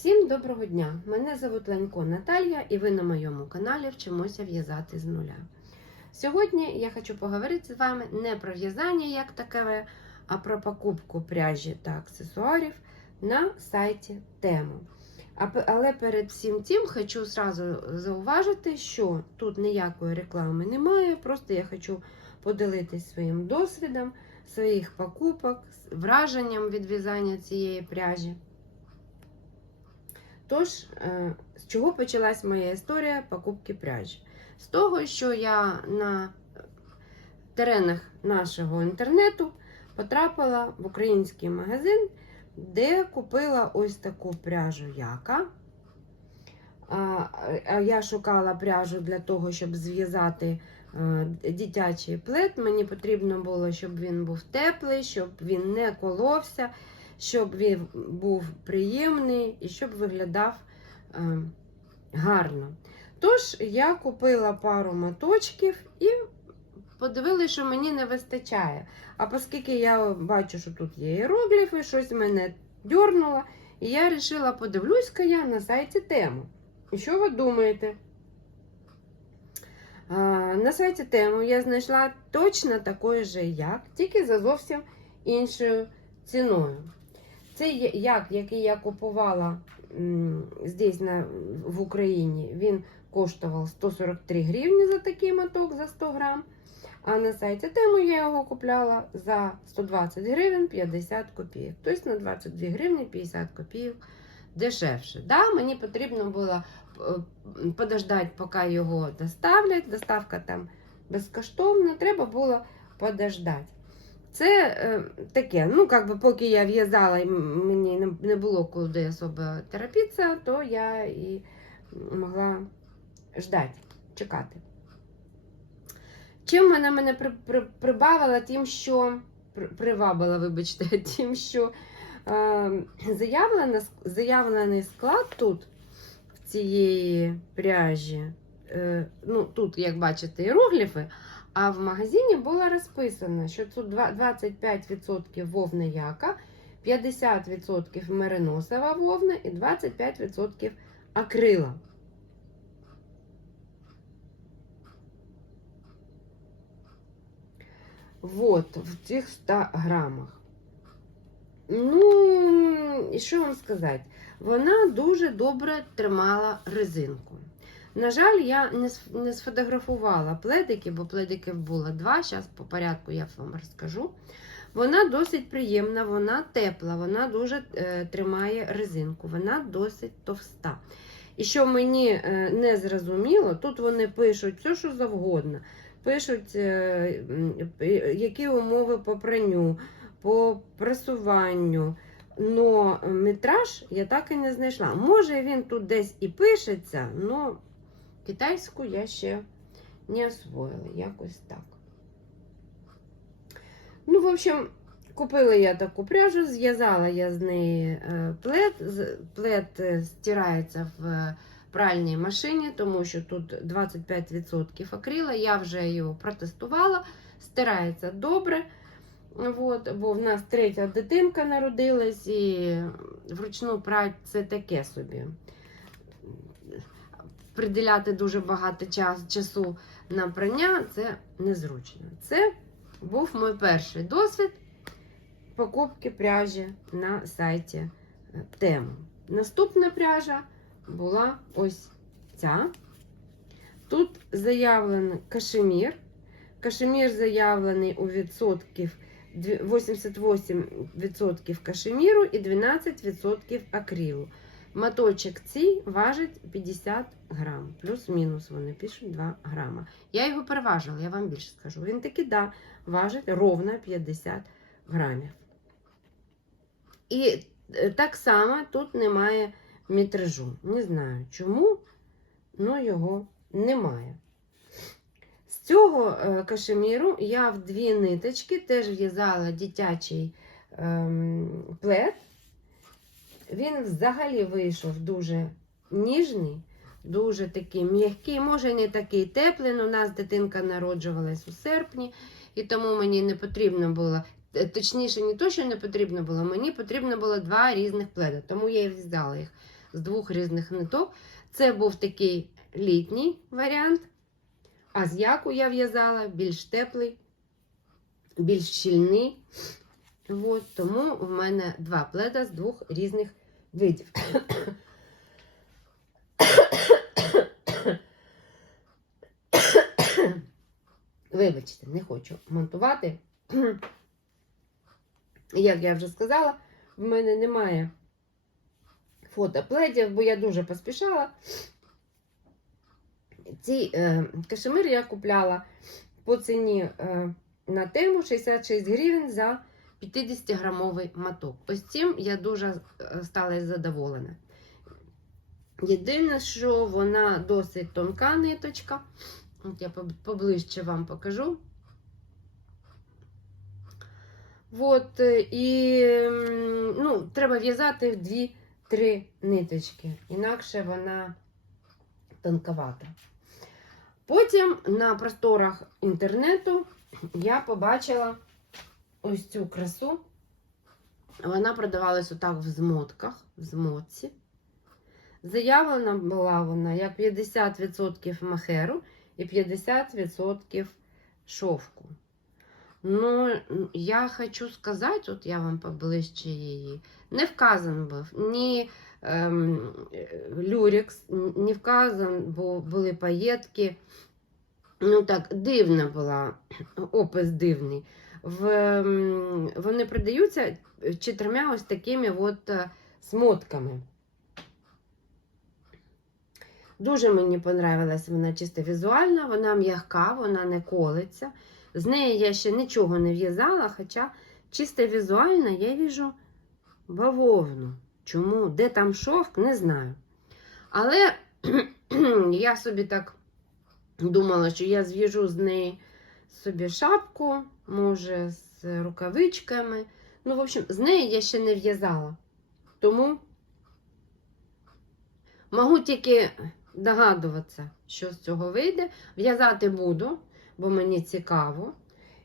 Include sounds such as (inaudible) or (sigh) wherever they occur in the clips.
Всім доброго дня! Мене звуть Ленько Наталія і ви на моєму каналі Вчимося в'язати з нуля. Сьогодні я хочу поговорити з вами не про в'язання як таке, а про покупку пряжі та аксесуарів на сайті Тему. Але перед всім тим хочу зразу зауважити, що тут ніякої реклами немає, просто я хочу поділитись своїм досвідом, своїх покупок, враженням від в'язання цієї пряжі. Тож, е, з чого почалась моя історія покупки пряжі? З того, що я на теренах нашого інтернету потрапила в український магазин, де купила ось таку пряжу яка. Я шукала пряжу для того, щоб зв'язати е, дитячий плед. Мені потрібно було, щоб він був теплий, щоб він не коловся, щоб він був приємний і щоб виглядав е, гарно. Тож я купила пару моточків і подивилася, що мені не вистачає. А оскільки я бачу, що тут є іерогліфи, щось мене дьорнуло, і я вирішила, подивлюсь-ка я на сайті тему. І що ви думаєте? А, на сайті тему я знайшла точно такий же як, тільки за зовсім іншою ціною. Цей як, який я купувала здесь на, в Україні, він коштував 143 гривні за такий моток за 100 грам. А на сайті тему я його купляла за 120 гривень 50 копійок. Тобто на 22 гривні 50 копійок дешевше. Да, мені потрібно було е, подождати, поки його доставлять. Доставка там безкоштовна, треба було подождати. Це е, таке, ну, как би, поки я в'язала, і мені не- було куди особо терапітися, то я і могла ждати, чекати. Чим вона мене при, при, прибавила, тим, що при- привабила, вибачте, (laughs) тим, що е, заявлена, заявлений склад тут, в цієї пряжі, е, ну, тут, як бачите, іерогліфи, а в магазині було розписано, що тут 25% вовна яка, 50% мериносова вовна і 25% акрила. Вот, в цих 100 грамах. Ну, і що вам сказати? Вона дуже добре тримала резинку. На жаль, я не, сф- не сфотографувала пледики, бо пледиків було два. Зараз по порядку я вам розкажу. Вона досить приємна, вона тепла, вона дуже е, тримає резинку, вона досить товста. І що мені е, не зрозуміло, тут вони пишуть все, що завгодно. Пишуть, е, які умови по пранню, по пресуванню. Но метраж я так і не знайшла. Може, він тут десь і пишеться, але китайську я ще не освоїла. Якось так. Ну, в общем, купила я таку пряжу, зв'язала я з неї е, плед. Плед е, стирається в е, пральній машині, тому що тут 25% акрила. Я вже його протестувала, стирається добре. От, бо в нас третя дитинка народилась, і вручну прать це таке собі. Приділяти дуже багато час, часу на прання це незручно. Це був мій перший досвід покупки пряжі на сайті Тему. Наступна пряжа була ось ця. Тут заявлений кашемір. Кашемір заявлений у відсотків 88% кашеміру і 12% акрилу. Моточок цей важить 50 грам. Плюс-мінус вони пишуть 2 грама. Я його переважила, я вам більше скажу. Він таки, да, важить ровно 50 грамів. І е, так само тут немає мітражу. Не знаю чому, але його немає. З цього е, кашеміру я в дві ниточки теж в'язала дитячий ем, плед. Він взагалі вийшов дуже ніжний, дуже такий м'який, може не такий теплий, але у нас дитинка народжувалась у серпні, і тому мені не потрібно було, е, точніше, не то, що не потрібно було, мені потрібно було два різних пледа, тому я і в'язала їх з двох різних ниток. Це був такий літній варіант, а з яку я в'язала більш теплий, більш щільний. От, тому в мене два пледа з двох різних видів. Вибачте, не хочу монтувати. Як я вже сказала, в мене немає фото пледів, бо я дуже поспішала. Ці е, кашемир я купляла по ціні е, на тему 66 гривень за 50-грамовий моток. Ось цим я дуже е, стала задоволена. Єдине, що вона досить тонка ниточка. От я поближче вам покажу. От, е, і ну, треба в'язати в дві-три ниточки, інакше вона тонковата. Потім на просторах інтернету я побачила ось цю красу. Вона продавалась отак в змотках, в змотці. Заявлена була вона як 50% махеру і 50% шовку. Ну, я хочу сказати, от я вам поближче її, не вказан був ні ем, люрекс, не вказан, бо були паєтки. Ну так, дивна була, опис дивний. В, вони продаються чотирма ось такими от е, смотками. Дуже мені понравилась вона чисто візуально, вона м'яка, вона не колиться. З неї я ще нічого не в'язала, хоча чисто візуально я віжу бавовну. Чому? Де там шовк, не знаю. Але (clears throat) я собі так думала, що я зв'яжу з неї собі шапку, може, з рукавичками. Ну, в общем, з неї я ще не в'язала. Тому можу тільки догадуватися, що з цього вийде. В'язати буду, бо мені цікаво.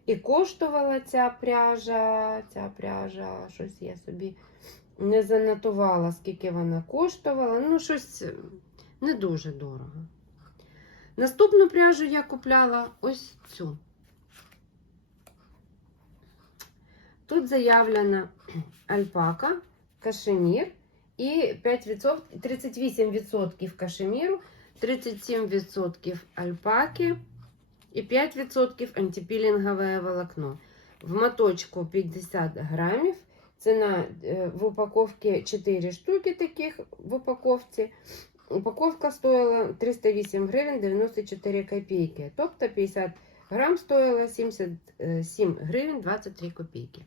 І коштувала ця пряжа, ця пряжа, щось я собі не занотувала, скільки вона коштувала. Ну, щось не дуже дорого. Наступну пряжу я купляла ось цю. Тут заявлена альпака, кашемір і 5%, 38% кашеміру, 37% альпаки і 5% антипілінгове волокно. В моточку 50 грамів. Ціна е, в упаковці 4 штуки таких в упаковці. Упаковка стоїла 308 гривень 94 копійки. Тобто 50 грам стоїла 77 гривень 23 копійки.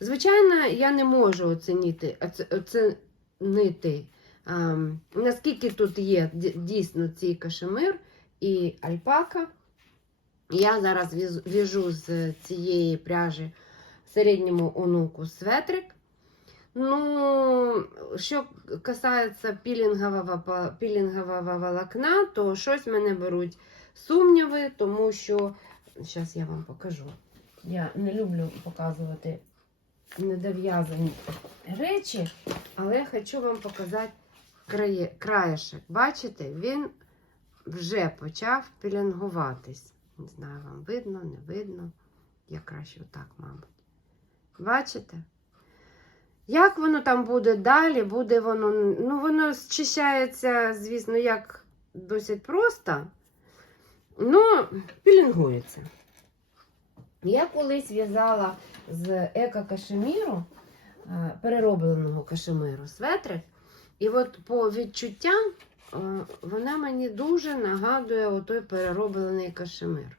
Звичайно, я не можу оцінити, оцінити ем, наскільки тут є дійсно цей кашемир і альпака. Я зараз в'яжу з цієї пряжі середньому онуку светрик. Ну, що касається пілінгового, пілінгового волокна, то щось мене беруть сумніви, тому що, зараз я вам покажу. Я не люблю показувати недов'язані речі, але хочу вам показати крає, краєшок. Бачите, він вже почав пілінгуватись. Не знаю, вам видно, не видно. Я краще отак, мабуть. Бачите? Як воно там буде далі, буде воно. Ну, воно зчищається, звісно, як досить просто, ну, пілінгується. Я колись в'язала з еко-кашеміру, е, переробленого кашемиру светрик. І от по відчуттям е, вона мені дуже нагадує отой перероблений кашемир.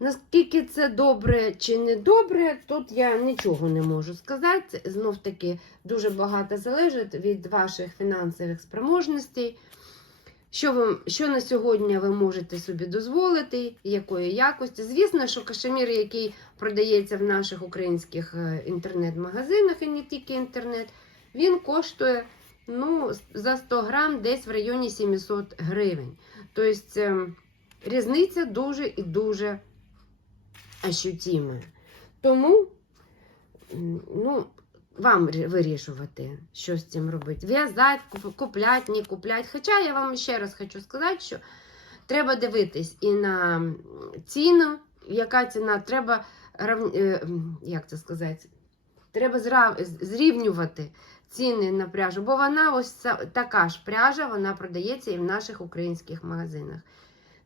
Наскільки це добре чи не добре, тут я нічого не можу сказати. Знов таки дуже багато залежить від ваших фінансових спроможностей. Що, вам, що на сьогодні ви можете собі дозволити, якої якості. Звісно, що кашемір, який продається в наших українських е, інтернет-магазинах і не тільки інтернет, він коштує ну, за 100 грам десь в районі 700 гривень. Тобто ем, різниця дуже і дуже ощутима. Тому ну, вам вирішувати, що з цим робити. В'язати, куп- купляти, не купляти. Хоча я вам ще раз хочу сказати, що треба дивитись і на ціну, яка ціна, треба е, як це сказати, треба зрівнювати ціни на пряжу, бо вона ось така ж пряжа, вона продається і в наших українських магазинах.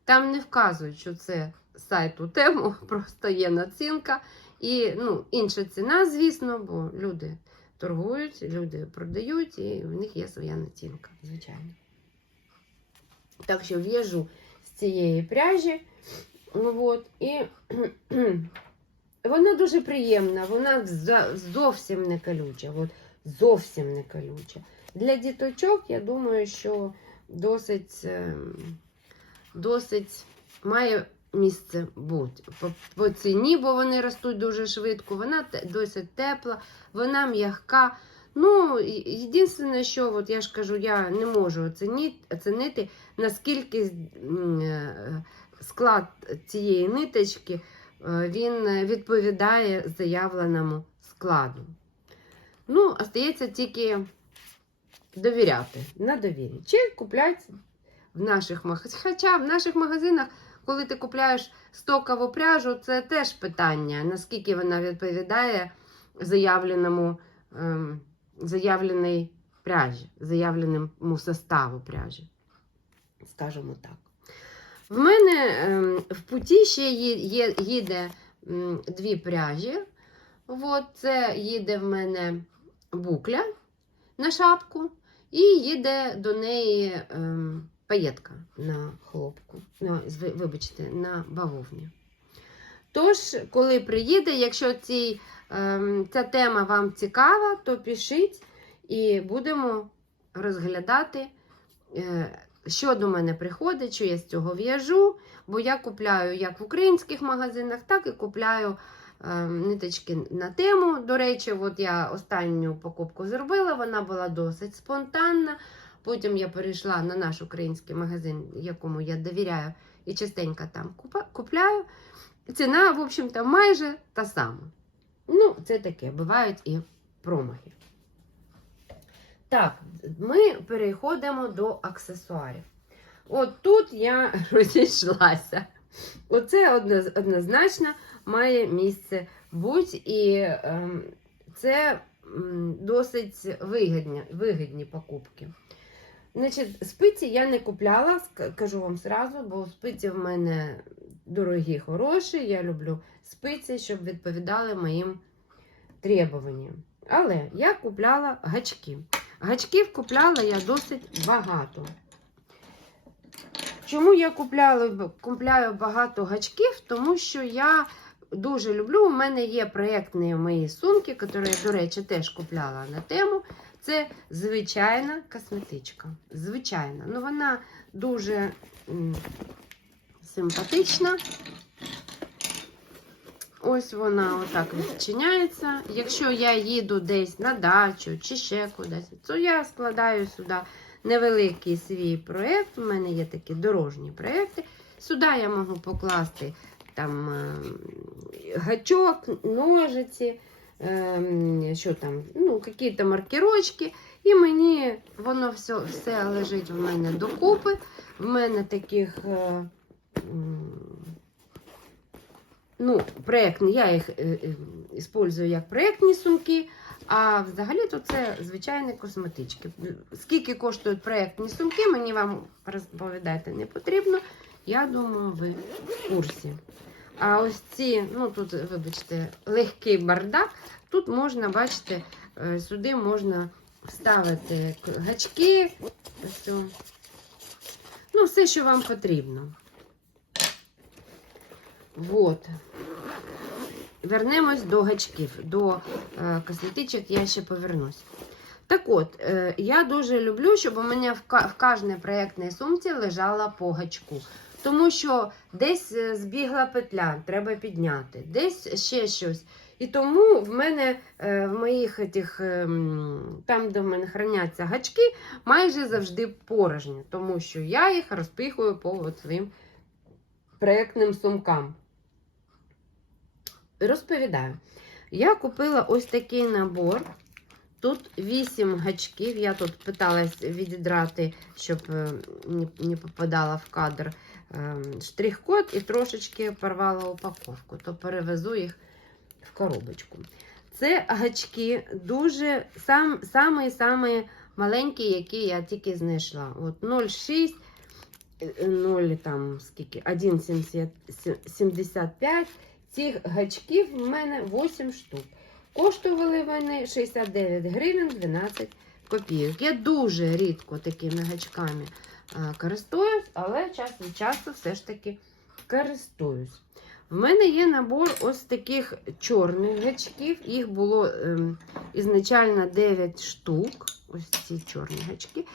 Там не вказують, що це з сайту тему, (laughs) просто є націнка. І ну, інша ціна, звісно, бо люди торгують, люди продають, і в них є своя націнка, звичайно. Так що в'яжу з цієї пряжі. От, і (clears throat) вона дуже приємна, вона зовсім не колюча. От, зовсім не колюча. Для діточок, я думаю, що досить, ем, досить має місце бути. По, по ціні, бо вони ростуть дуже швидко, вона досить тепла, вона м'яка. Ну, єдине, що от я ж кажу, я не можу оцінити, наскільки е, склад цієї ниточки е, він відповідає заявленому складу. Ну, остається тільки довіряти на довірі. Чи купляти в наших магазинах. Хоча в наших магазинах, коли ти купляєш стокову пряжу, це теж питання, наскільки вона відповідає заявленому, ем, заявленій пряжі, заявленому составу пряжі. Скажімо так. В мене ем, в путі ще є, їде м, дві пряжі. От це їде в мене букля на шапку, і їде до неї ем, паєтка на хлопку, зви- вибачте, на бавовні. Тож, коли приїде, якщо ці, ем, ця тема вам цікава, то пишіть і будемо розглядати, е, що до мене приходить, що я з цього в'яжу. Бо я купляю як в українських магазинах, так і купляю е, ниточки на тему. До речі, от я останню покупку зробила, вона була досить спонтанна. Потім я перейшла на наш український магазин, якому я довіряю, і частенько там купляю. Ціна, в общем-то, майже та сама. Ну, це таке, бувають і промахи. Так, ми переходимо до аксесуарів. От тут я (laughs) розійшлася. Оце однозначно має місце бути, і ем, це досить вигідні, вигідні покупки. Значить, спиці я не купляла, кажу вам зразу, бо спиці в мене дорогі, хороші. Я люблю спиці, щоб відповідали моїм требуванням. Але я купляла гачки. Гачків купляла я досить багато. Чому я купляла, купляю багато гачків? Тому що я дуже люблю. У мене є проєктні мої сумки, які до речі, теж купляла на тему. Це звичайна косметичка. Звичайна. Ну, вона дуже симпатична. Ось вона отак відчиняється. Якщо я їду десь на дачу чи ще кудись, то я складаю сюди невеликий свій проєкт. У мене є такі дорожні проєкти. Сюди я можу покласти там е, гачок, ножиці, що там, ну, якісь маркерочки. І мені воно все, все лежить в мене докупи. В мене таких. е, Ну, проєктні, я їх е, е, использую як проєктні сумки, а взагалі-то це звичайні косметички. Скільки коштують проєктні сумки, мені вам розповідати не потрібно. Я думаю, ви в курсі. А ось ці, ну тут, вибачте, легкий бардак. Тут можна, бачите, е, сюди можна вставити к- гачки. Ось, ну, все, що вам потрібно. Вот. Вернемось до гачків, до е, косметичок я ще повернусь. Так от, е, я дуже люблю, щоб у мене в кожній проєктній сумці лежала по гачку. Тому що десь е, збігла петля, треба підняти, десь ще щось. І тому в мене е, в моїх этих, ем, там, де в мене храняться гачки, майже завжди порожні, тому що я їх розпихую по своїм проєктним сумкам. Розповідаю. Я купила ось такий набор Тут 8 гачків. Я тут питалась відідрати, щоб е, не, попадала в кадр штрих-код і трошечки порвала упаковку, то перевезу їх в коробочку. Це гачки дуже сам, самі самі маленькі, які я тільки знайшла. От 0,6, е, 0 там скільки, 1,75. Цих гачків в мене 8 штук. Коштували вони 69 гривень 12 копійок. Я дуже рідко такими гачками користуюсь, але час від часу все ж таки користуюсь. В мене є набор ось таких чорних гачків. Їх було ем, ізначально 9 штук. Ось ці чорні гачки.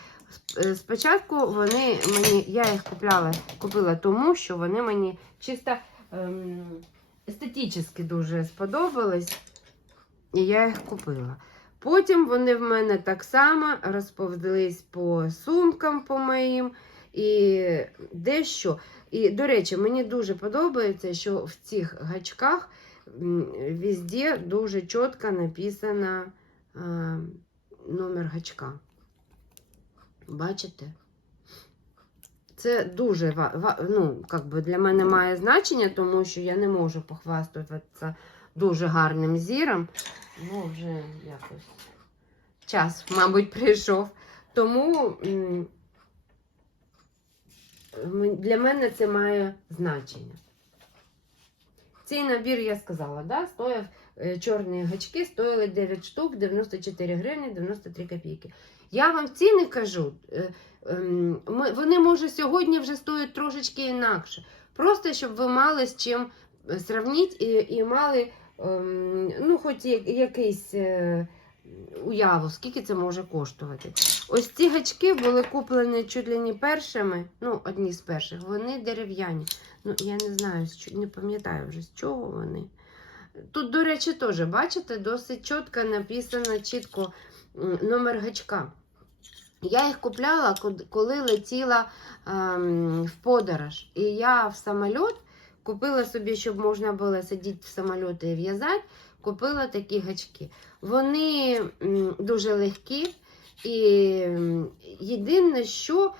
Е, Спочатку вони мені, я їх купляла, купила тому, що вони мені чисто ем, естетично дуже сподобались. І я їх купила. Потім вони в мене так само розповзлись по сумкам по моїм і дещо. І, до речі, мені дуже подобається, що в цих гачках везде дуже чітко написано номер гачка. Бачите? Це дуже ну, как би для мене має значення, тому що я не можу похвастатися дуже гарним зіром. Ну, вже якось час, мабуть, прийшов. Тому для мене це має значення. Цей набір, я сказала, да, стояв е, чорні гачки, стоїли 9 штук, 94 гривні, 93 копійки. Я вам ціни кажу, е, ем, вони, може, сьогодні вже стоять трошечки інакше. Просто щоб ви мали з чим сравнити і, і мали ну, хоч якийсь е, уяву, скільки це може коштувати. Ось ці гачки були куплені чуть ли не першими, ну, одні з перших, вони дерев'яні. Ну, я не знаю, не пам'ятаю вже з чого вони. Тут, до речі, теж, бачите, досить чітко написано чітко номер гачка. Я їх купляла, коли летіла ем, в подорож. І я в самоліт купила собі, щоб можна було сидіти в самоліті і в'язати, купила такі гачки. Вони дуже легкі. І єдине, що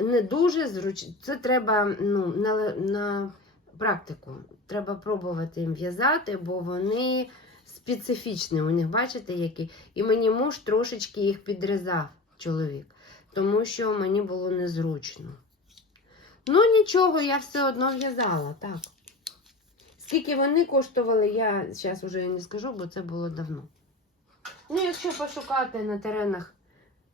не дуже зручно, це треба ну, на, на практику. Треба пробувати їм в'язати, бо вони специфічні. У них, бачите, які. І мені муж трошечки їх підрізав, чоловік, тому що мені було незручно. Ну, нічого, я все одно в'язала, так. Скільки вони коштували, я зараз вже не скажу, бо це було давно. Ну, якщо пошукати на теренах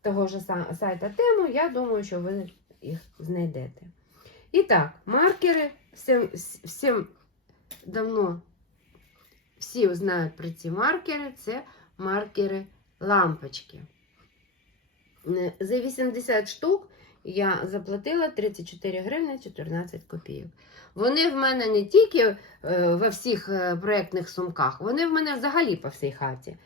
того ж сайта тему, я думаю, що ви їх знайдете. І так, маркери. Всім, всім давно всі знають про ці маркери. Це маркери лампочки. Е, За 80 штук я заплатила 34 гривні 14 копійок. Вони в мене не тільки е, во всіх е, проєктних сумках, вони в мене взагалі по всій хаті.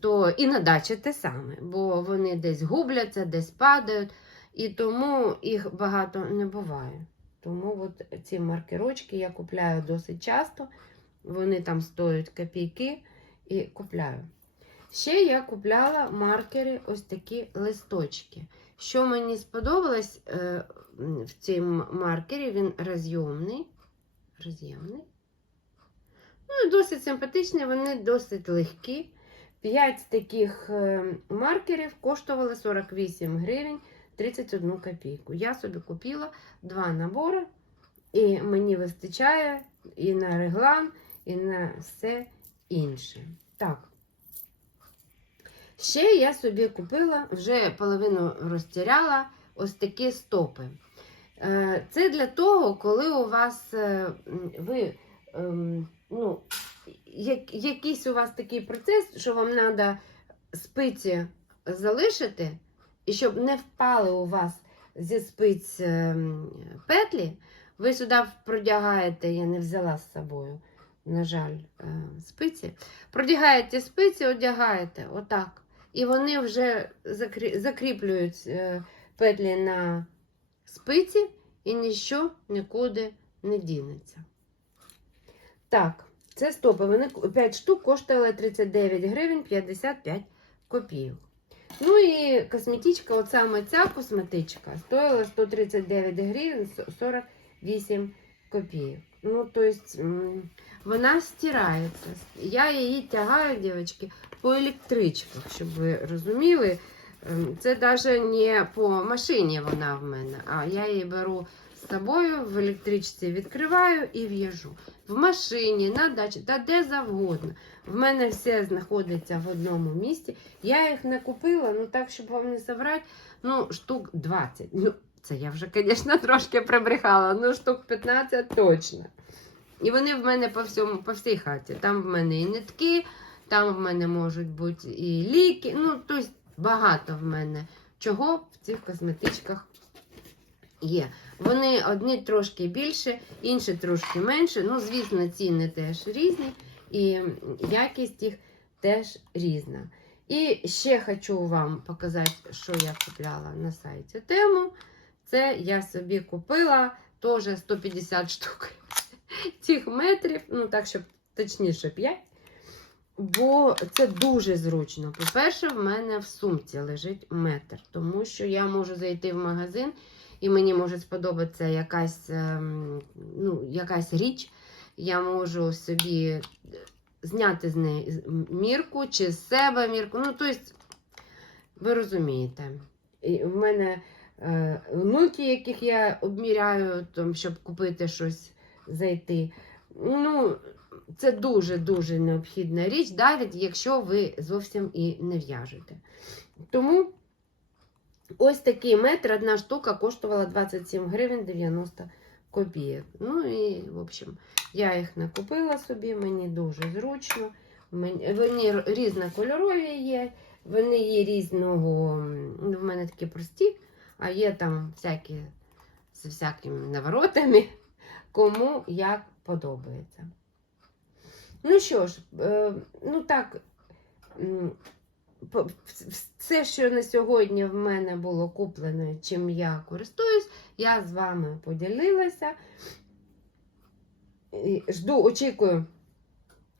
То і на дачі те саме, бо вони десь губляться, десь падають, і тому їх багато не буває. Тому от ці маркерочки я купляю досить часто. Вони там стоять копійки і купляю. Ще я купляла маркери, ось такі листочки. Що мені сподобалось е, в цьому маркері, він роз'ємний. Роз'ємний. Ну, досить симпатичні, вони досить легкі. 5 таких е, маркерів коштували 48 гривень 31 копійку. Я собі купила два набори, і мені вистачає і на реглан, і на все інше. Так. Ще я собі купила, вже половину розтіряла, ось такі стопи. Е, Це для того, коли у вас е, ви, ем, ну, якийсь у вас такий процес, що вам треба спиці залишити, і щоб не впали у вас зі спиць ем, петлі, ви сюди продягаєте, я не взяла з собою, на жаль, е, спиці. Продягаєте спиці, одягаєте отак. І вони вже закріплюють е, петлі на спиці і ніщо нікуди не дінеться. Так, це стопи. Вони 5 штук коштували 39 гривень 55 копійок. Ну і косметичка, от саме ця косметичка, стоїла 139 гривень 48 копійок. Ну, то есть, вона стирається. Я її тягаю, дівчатки, по електричках, щоб ви розуміли. Ем, Це навіть не по машині вона в мене, а я її беру з собою в електричці, відкриваю і в'їжджу. В машині, на дачі, та де завгодно. В мене все знаходиться в одному місці. Я їх не купила, ну так, щоб вам не соврати, ну, штук 20. Ну, це я вже, звісно, (laughs) трошки прибрехала, ну штук 15 точно. І вони в мене по всьому, по всій хаті. Там в мене і нитки, там в мене можуть бути і ліки. Ну, тобто багато в мене чого в цих косметичках є. Вони одні трошки більше, інші трошки менше. Ну, звісно, ціни теж різні, і якість їх теж різна. І ще хочу вам показати, що я купляла на сайті тему. Це я собі купила теж 150 штук (laughs) цих метрів, ну так, щоб точніше 5. Бо це дуже зручно. По-перше, в мене в сумці лежить метр, тому що я можу зайти в магазин, і мені може сподобатися якась, ем, ну, якась річ. Я можу собі зняти з неї мірку чи з себе мірку. Ну, тобто, ви розумієте, І в мене внуки, яких я обміряю, там, щоб купити щось зайти. Ну, це дуже-дуже необхідна річ, навіть якщо ви зовсім і не в'яжете. Тому ось такий метр, одна штука коштувала 27 гривень 90 копійок. Ну і, в общем, я їх накупила собі, мені дуже зручно. Вони різнокольорові є, вони є різного. В мене такі прості, а є там всякі з всякими наворотами, (laughs) кому як подобається. Ну що ж, е, ну так, все, що на сьогодні в мене було куплене, чим я користуюсь, я з вами поділилася. Жду, очікую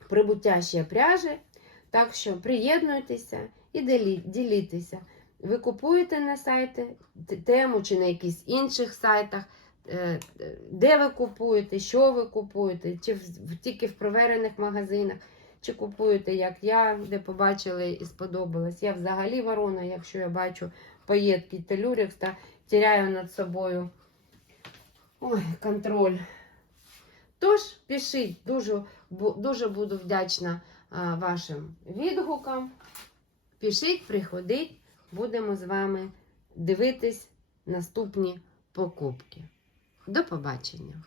прибуття ще пряжі. Так що приєднуйтеся і ділі- діліться. Ви купуєте на сайті тему чи на якихось інших сайтах, е, де ви купуєте, що ви купуєте, чи тільки в провірених магазинах, чи купуєте, як я, де побачили і сподобалось. Я взагалі ворона, якщо я бачу поєдки телюрів, та тіряю над собою ой, контроль. Тож, пишіть, дуже, дуже буду вдячна вашим відгукам. Пишіть, приходіть, будемо з вами дивитись наступні покупки. До побачення!